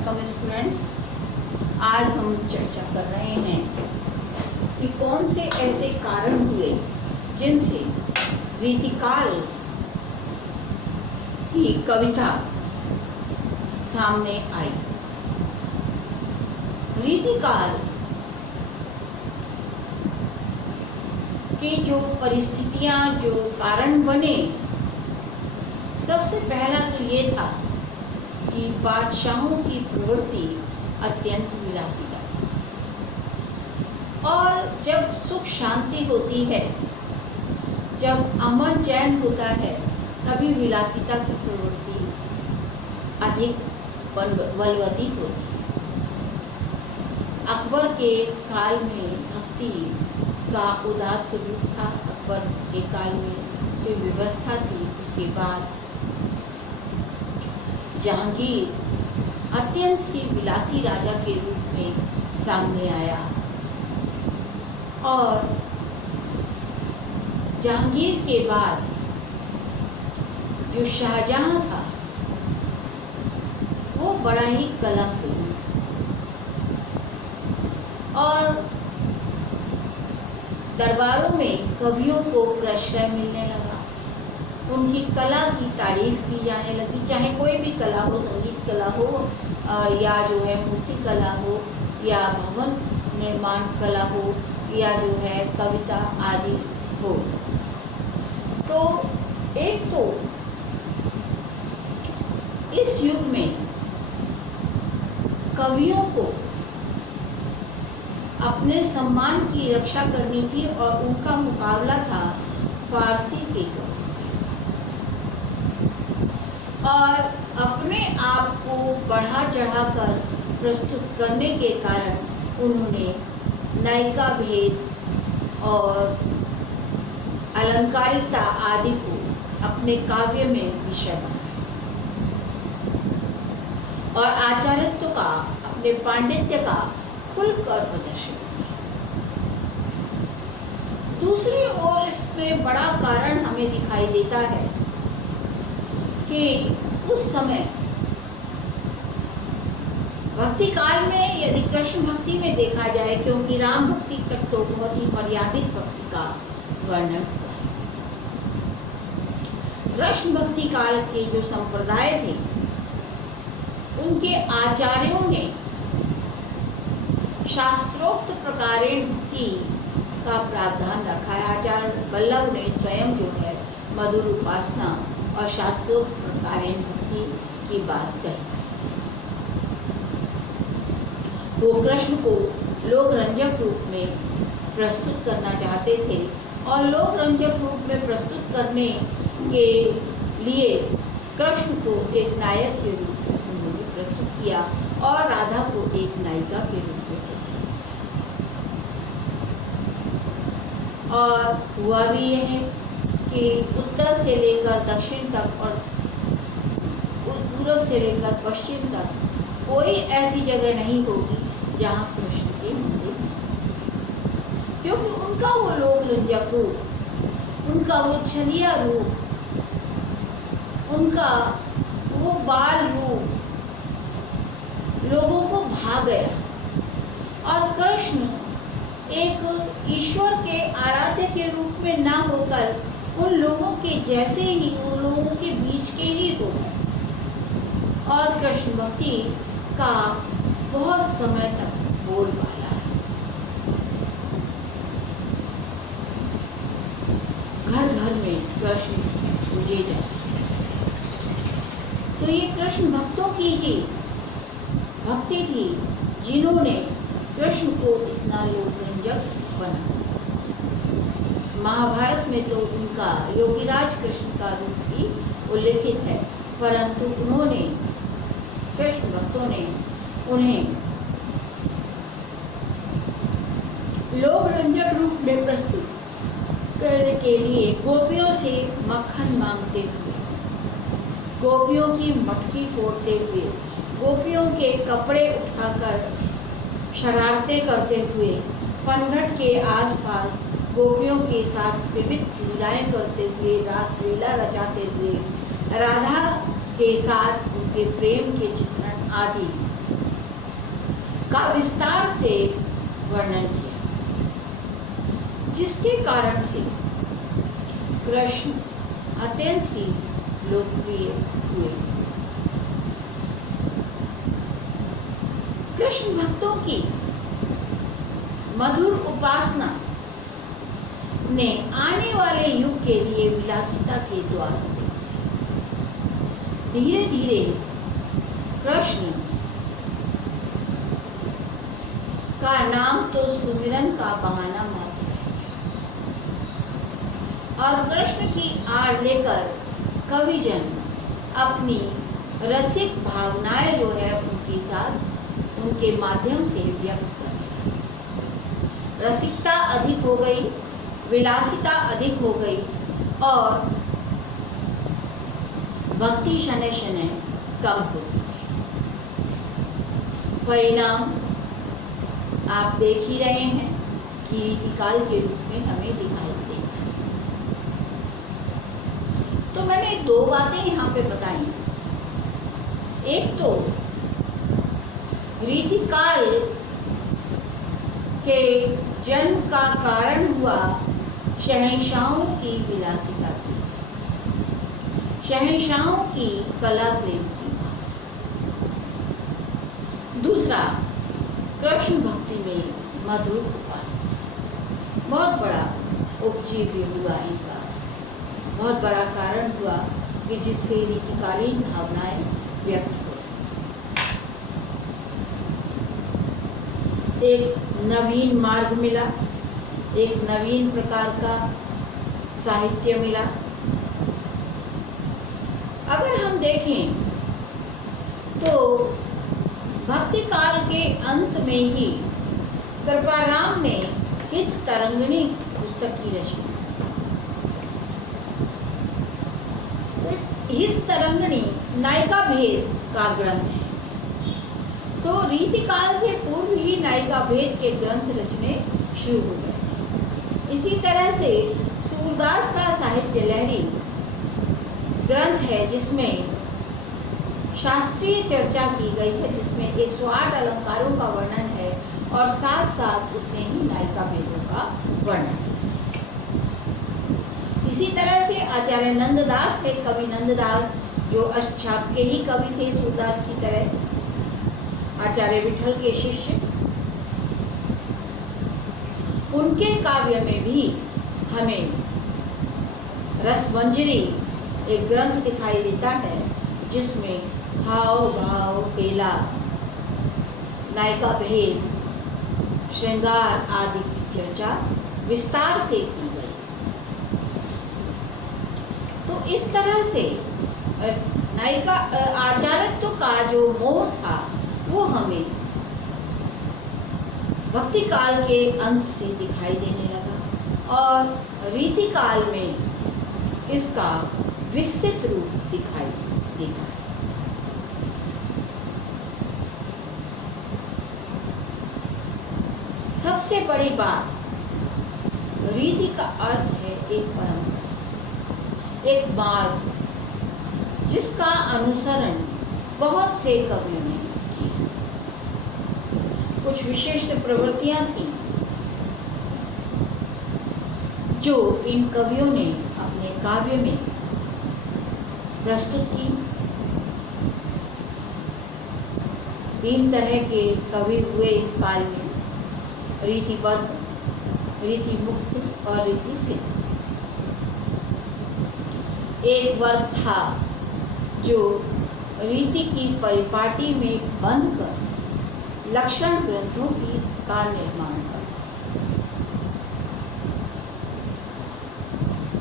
Welcome students. आज हम चर्चा कर रहे हैं कि कौन से ऐसे कारण हुए जिनसे रीतिकाल की कविता सामने आई। रीतिकाल की जो परिस्थितियां, जो कारण बने, सबसे पहला तो ये था कि बादशाहों की प्रवृत्ति अत्यंत विलासिता, और जब सुख शांति होती है, जब अमन चैन होता है, तभी विलासिता की प्रवृत्ति अधिक बलवती होती है। अकबर के काल में भक्ति का उदात्त रूप था। अकबर के काल में जो व्यवस्था थी, उसके बाद जहांगीर अत्यंत ही विलासी राजा के रूप में सामने आया, और जहांगीर के बाद जो शाहजहां था वो बड़ा ही कलंक हुआ, और दरबारों में कवियों को प्रश्रय मिलने लगा। उनकी कला की तारीफ की जाने लगी, चाहे कोई भी कला हो, संगीत कला हो, या जो है मूर्ति कला हो, या भवन निर्माण कला हो, या जो है कविता आदि हो। तो एक तो इस युग में कवियों को अपने सम्मान की रक्षा करनी थी, और उनका मुकाबला था फारसी के कवि, और अपने आप को बढ़ा चढ़ाकर प्रस्तुत करने के कारण उन्होंने नायिका भेद और अलंकारिकता आदि को अपने काव्य में विषय बनाया, और आचार्यत्व का, अपने पांडित्य का खुलकर प्रदर्शन किया। दूसरी ओर इसमें बड़ा कारण हमें दिखाई देता है कि उस समय भक्ति काल में, यदि कृष्ण भक्ति में देखा जाए, क्योंकि राम भक्ति तक तो बहुत ही मर्यादित भक्ति का वर्णन हुआ है, कृष्ण भक्ति काल के जो संप्रदाय थे, उनके आचार्यों ने शास्त्रोक्त प्रकारेण भक्ति का प्रावधान रखा है। आचार्य वल्लभ ने स्वयं जो है मधुर उपासना और शास्त्रोक्त प्रकारेण भक्ति की बात कही। वो कृष्ण को लोक रंजक रूप में प्रस्तुत करना चाहते थे, और लोक रंजक रूप में प्रस्तुत करने के लिए कृष्ण को एक नायक के रूप में उन्होंने प्रस्तुत किया, और राधा को एक नायिका के रूप में प्रस्तुत किया। और हुआ भी यह है कि उत्तर से लेकर दक्षिण तक और पूर्व से लेकर पश्चिम तक कोई ऐसी जगह नहीं होगी जहाँ कृष्ण के मंदिर, क्योंकि उनका वो लोक रंजक रूप, उनका वो छलिया रूप, उनका वो बाल रूप लोगों को भा गया, और कृष्ण एक ईश्वर के आराध्य के रूप में ना होकर उन लोगों के जैसे ही, उन लोगों के बीच के ही हो गए, और कृष्ण भक्ति का बहुत समय तक बोलबाला है। घर घर में कृष्ण पूजे जाते। तो ये कृष्ण भक्तों की ही भक्ति थी जिन्होंने कृष्ण को इतना लोकरंजक बना। महाभारत में तो उनका योगीराज कृष्ण का रूप भी उल्लेखित है, परंतु उन्होंने, कृष्ण भक्तों ने उन्हें लोक रंजक रूप में प्रस्तुत करने के लिए गोपियों से मक्खन मांगते हुए, गोपियों की मटकी फोड़ते हुए, गोपियों के कपड़े उठाकर शरारतें करते हुए, पनघट के आसपास गोपियों के साथ विविध लीलाएं करते हुए, रासलीला रचाते हुए, राधा के साथ उनके प्रेम के चित्रण आदि का विस्तार से वर्णन किया, जिसके कारण से कृष्ण अत्यंत ही लोकप्रिय हुए। कृष्ण भक्तों की मधुर उपासना ने आने वाले युग के लिए विलासिता के द्वार खोले। धीरे धीरे कृष्ण का नाम तो सुमिरन का बहाना मात्र है, और कृष्ण की आड़ लेकर कविजन अपनी रसिक भावनाएं जो है उनके साथ उनके माध्यम से व्यक्त कर रहे हैं। रसिकता अधिक हो गई, विलासिता अधिक हो गई और भक्ति शनै शनै कम हो गई। परिणाम आप देख ही रहे हैं कि रीतिकाल के रूप में हमें दिखाई देता है। तो मैंने दो बातें यहाँ पे बताई। एक तो रीतिकाल के जन्म का कारण हुआ शहंशाहों की विलासिता की, शहंशाहों की कला प्रेम की। दूसरा, कृष्ण भक्ति में मधुर उपासना बहुत बड़ा उपजीव्य हुआ इनका, बहुत बड़ा कारण हुआ कि जिससे रीतिकालीन भावनाएं व्यक्त हो। एक नवीन मार्ग मिला, एक नवीन प्रकार का साहित्य मिला। अगर हम देखें तो भक्ति काल के अंत में ही कृपाराम ने हित तरंगिणी पुस्तक की रचना। हित तरंगिणी नायिका भेद का ग्रंथ है, तो रीतिकाल से पूर्व ही नायिका भेद के ग्रंथ रचने शुरू हो गए। इसी तरह से सूरदास का साहित्य लहरी ग्रंथ है, जिसमें शास्त्रीय चर्चा की गई है, जिसमें 108 अलंकारों का वर्णन है और साथ साथ उतने ही नायिका भेदों का वर्णन है। इसी तरह से आचार्य नंददास थे, कवि नंददास, जो अष्टछाप के ही कवि थे सूरदास की तरह, आचार्य विठल के शिष्य। उनके काव्य में भी हमें रसमंजरी एक ग्रंथ दिखाई देता है, जिसमें हाव भाव पेला, नायिका भेद, श्रृंगार आदि की चर्चा विस्तार से की गई। तो इस तरह से नायिका आचार्यत्व का जो मोह था वो हमें भक्ति काल के अंत से दिखाई देने लगा और रीति काल में इसका विकसित रूप दिखाई देता है। सबसे बड़ी बात, रीति का अर्थ है एक परंपरा, एक मार्ग, जिसका अनुसरण बहुत से कवियों ने किया। कुछ विशिष्ट प्रवृत्तियां थी जो इन कवियों ने अपने काव्य में प्रस्तुत की। 3 तरह के कवि हुए इस काल में, रीतिबद्ध, रीति मुक्त और रीति सिद्ध। एक वर्ग था जो रीति की परिपाटी में बंध कर लक्षण ग्रंथों का निर्माण करता।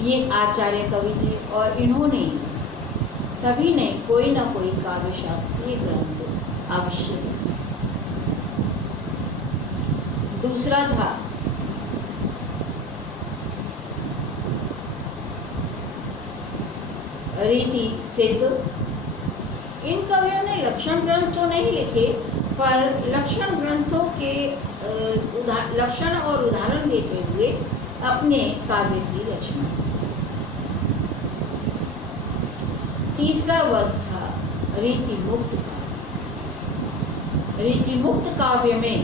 ये आचार्य कवि थे और इन्होंने सभी ने कोई ना कोई काव्य शास्त्रीय ग्रंथ अवश्य लिखा। दूसरा था रीति सिद्ध। इन कवियों ने लक्षण ग्रंथ तो नहीं लिखे, पर लक्षण ग्रंथों के लक्षण और उदाहरण देते हुए अपने काव्य की रचना। तीसरा वर्ग था रीति मुक्त का। रीति मुक्त काव्य में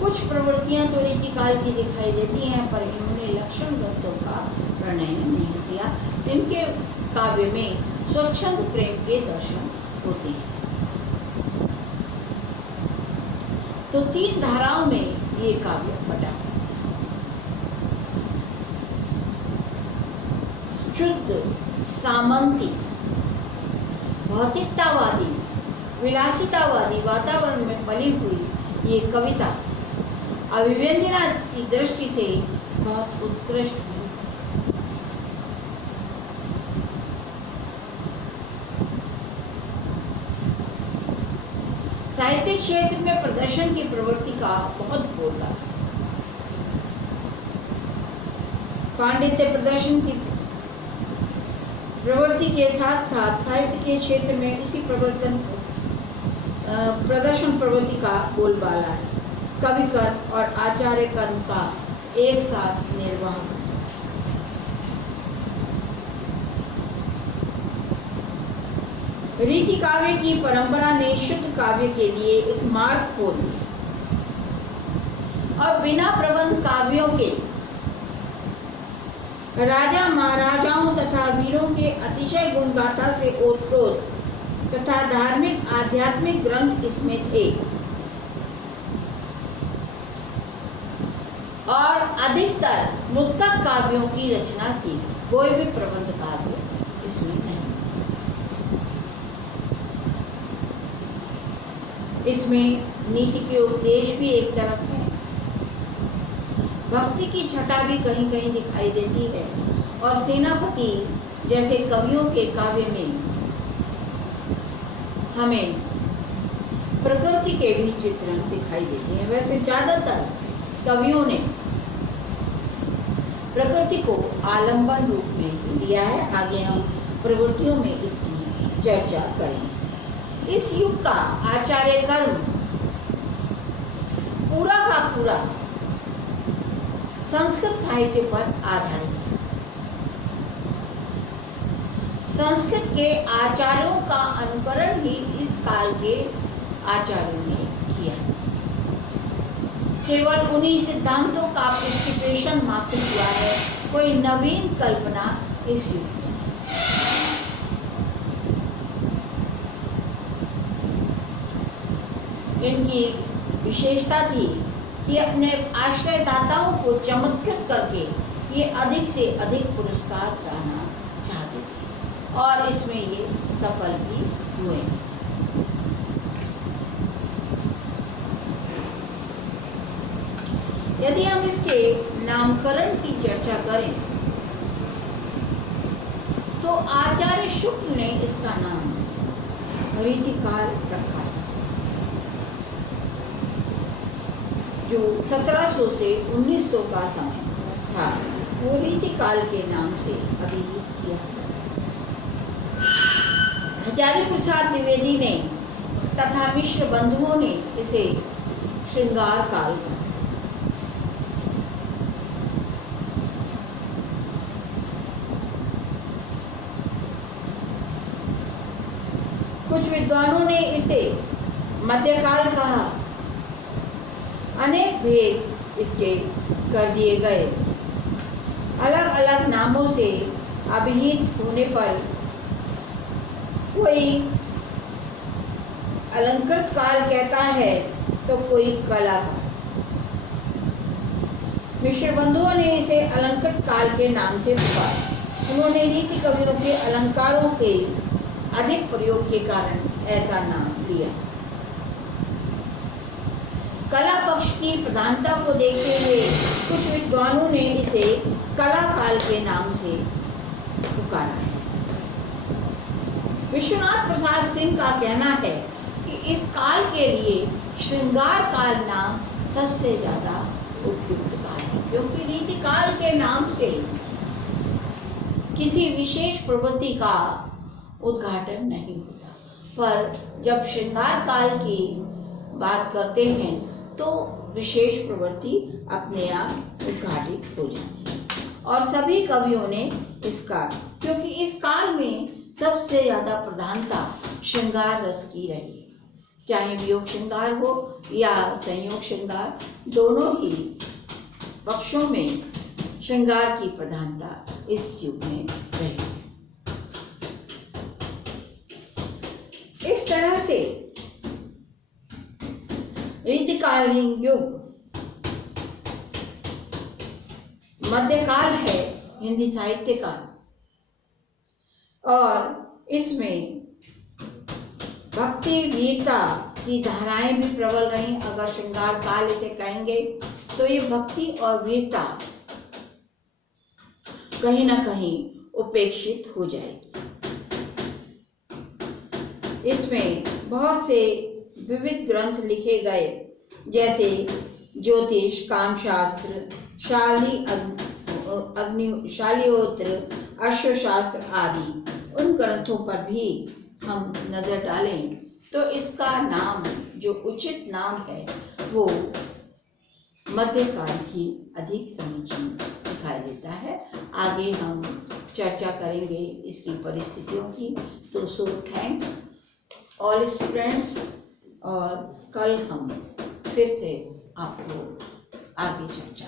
कुछ प्रवृत्तियां तो रीति काल की दिखाई देती हैं, पर इन्होंने लक्षण ग्रंथों का प्रणयन नहीं किया। इनके काव्य में स्वच्छंद प्रेम के दर्शन होते हैं। तो 3 धाराओं में ये काव्य बटा। शुद्ध सामंती भौतिकतावादी विलासितावादी वातावरण में पली हुई ये कविता अभिव्यंजना की दृष्टि से बहुत उत्कृष्ट है। साहित्यिक क्षेत्र में प्रदर्शन की प्रवृत्ति का बहुत बोलबाला है। पांडित्य प्रदर्शन की प्रवृत्ति के साथ साथ साहित्य के क्षेत्र में उसी प्रदर्शन प्रवृत्ति का बोलबाला है। कविकर और आचार्य कर्म का एक साथ निर्वाह। रीति काव्य की परंपरा ने शुद्ध काव्य के लिए एक मार्ग खोल दिया और बिना प्रबंध काव्यों के राजा महाराजाओं तथा वीरों के अतिशय गुणगाथा से ओतप्रोत तथा धार्मिक आध्यात्मिक ग्रंथ इसमें थे और अधिकतर मुक्तक काव्यों की रचना की। कोई भी प्रबंध काव्य इसमें नहीं। इसमें नीति के उपदेश भी एक तरफ है, भक्ति की छटा भी कहीं कहीं दिखाई देती है और सेनापति जैसे कवियों के काव्य में हमें प्रकृति के भी चित्रण दिखाई देते हैं। वैसे ज्यादातर कवियों ने प्रकृति को आलंबन रूप में लिया है। आगे हम प्रवृत्तियों में इसकी चर्चा करेंगे। इस युग का आचार्य कर्म पूरा का पूरा संस्कृत साहित्य पर आधारित है। संस्कृत के आचार्यों का अनुकरण ही इस काल के आचार्यों ने किया। केवल उन्हीं सिद्धांतों का पृष्ठपोषण मात्र हुआ है, कोई नवीन कल्पना इस युग में। इनकी विशेषता थी कि अपने आश्रयदाताओं को चमत्कृत करके ये अधिक से अधिक पुरस्कार पाना चाहते थे और इसमें ये सफल भी हुए। यदि हम इसके नामकरण की चर्चा करें तो आचार्य शुक्ल ने इसका नाम रीतिकाल रखा, जो 1700 से 1900 का समय था। वो रीतिकाल के नाम से अभिहित किया। हजारी प्रसाद द्विवेदी ने तथा मिश्र बंधुओं ने इसे श्रृंगार काल कहा। कुछ विद्वानों ने इसे मध्यकाल कहा। अनेक भेद इसके कर दिए गए। अलग अलग नामों से अभिहित होने पर कोई अलंकृत काल कहता है तो कोई कला का। मिश्र बंधुओं ने इसे अलंकृत काल के नाम से पुकारा। उन्होंने रीति कवियों के अलंकारों के अधिक प्रयोग के कारण ऐसा नाम लिया। कला पक्ष की प्रधानता को देखते हुए कुछ विद्वानों ने इसे कला काल के नाम से पुकारा है। विश्वनाथ प्रसाद सिंह का कहना है कि इस काल के लिए श्रृंगार काल नाम सबसे ज्यादा उपयुक्त काल है, क्योंकि रीति काल के नाम से किसी विशेष प्रवृत्ति का उद्घाटन नहीं होता, पर जब श्रृंगार काल की बात करते हैं तो विशेष प्रवृत्ति अपने आप उद्घाटित हो जाती है। और सभी कवियों ने इसका, क्योंकि इस काल में सबसे ज्यादा प्रधानता श्रृंगार रस की रही, चाहे वियोग श्रृंगार हो या संयोग श्रृंगार, दोनों ही पक्षों में श्रृंगार की प्रधानता इस युग में रही। इस तरह से रीतिकालीन युग मध्यकाल है हिंदी साहित्य का, और इसमें भक्ति वीरता की धाराएं भी प्रबल रही। अगर श्रृंगार काल इसे कहेंगे तो ये भक्ति और वीरता कहीं ना कहीं उपेक्षित हो जाएगी। इसमें बहुत से विविध ग्रंथ लिखे गए, जैसे ज्योतिष, कामशास्त्र, शालिहोत्र, अश्वशास्त्र आदि। उन ग्रंथों पर भी हम नजर डालें तो इसका नाम, जो उचित नाम है, वो मध्यकाल ही अधिक समीचीन दिखाई देता है। आगे हम चर्चा करेंगे इसकी परिस्थितियों की। तो सो थैंक्स ऑल स्टूडेंट्स, और कल हम फिर से आपको आगे चर्चा